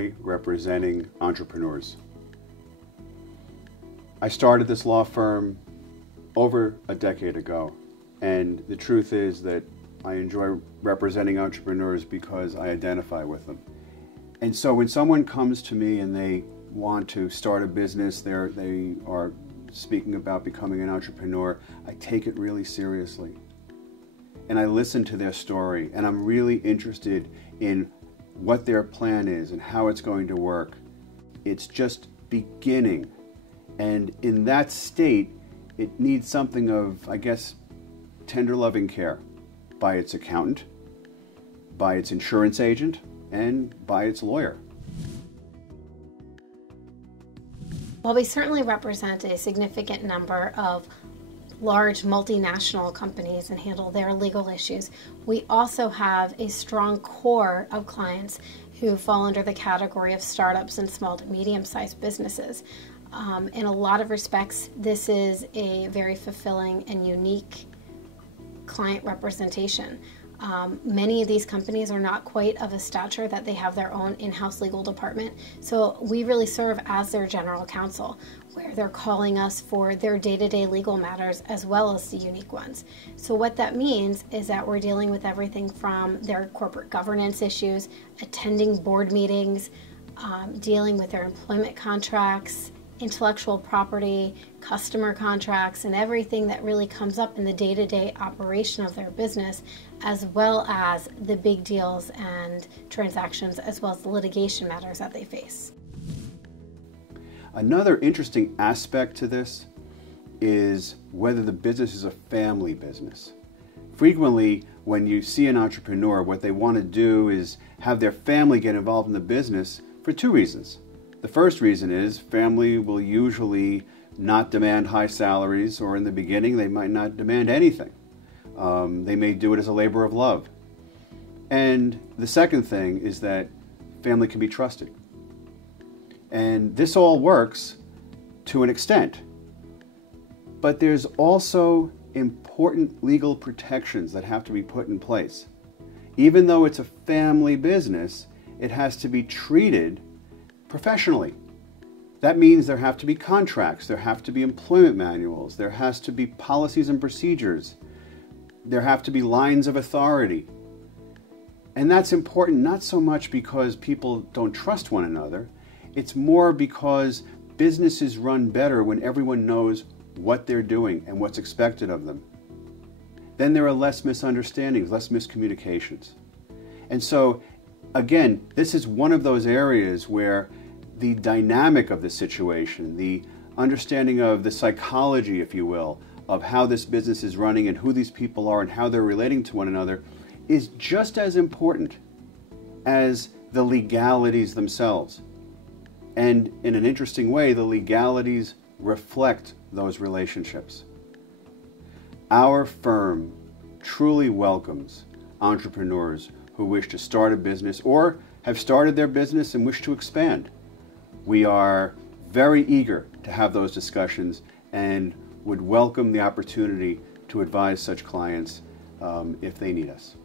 enjoy representing entrepreneurs. I started this law firm over a decade ago, and the truth is that I enjoy representing entrepreneurs because I identify with them. And so when someone comes to me and they want to start a business, they are speaking about becoming an entrepreneur, I take it really seriously. And I listen to their story, and I'm really interested in what their plan is and how it's going to work. It's just beginning. And in that state, it needs something of, I guess, tender loving care by its accountant, by its insurance agent, and by its lawyer. While we certainly represent a significant number of large multinational companies and handle their legal issues, we also have a strong core of clients who fall under the category of startups and small to medium-sized businesses. In a lot of respects, this is a very fulfilling and unique client representation. Many of these companies are not quite of a stature that they have their own in-house legal department, so we really serve as their general counsel, where they're calling us for their day-to-day legal matters as well as the unique ones. So what that means is that we're dealing with everything from their corporate governance issues, attending board meetings, dealing with their employment contracts, intellectual property, customer contracts, and everything that really comes up in the day-to-day operation of their business, as well as the big deals and transactions, as well as the litigation matters that they face. Another interesting aspect to this is whether the business is a family business. Frequently, when you see an entrepreneur, what they want to do is have their family get involved in the business for two reasons. The first reason is family will usually not demand high salaries, or in the beginning they might not demand anything. They may do it as a labor of love. And the second thing is that family can be trusted. And this all works to an extent. But there's also important legal protections that have to be put in place. Even though it's a family business, it has to be treated professionally. That means there have to be contracts, there have to be employment manuals, there has to be policies and procedures, there have to be lines of authority. And that's important not so much because people don't trust one another, it's more because businesses run better when everyone knows what they're doing and what's expected of them. Then there are less misunderstandings, less miscommunications. And so, again, this is one of those areas where the dynamic of the situation, the understanding of the psychology, if you will, of how this business is running and who these people are and how they're relating to one another is just as important as the legalities themselves. And in an interesting way, the legalities reflect those relationships. Our firm truly welcomes entrepreneurs who wish to start a business or have started their business and wish to expand. We are very eager to have those discussions and would welcome the opportunity to advise such clients if they need us.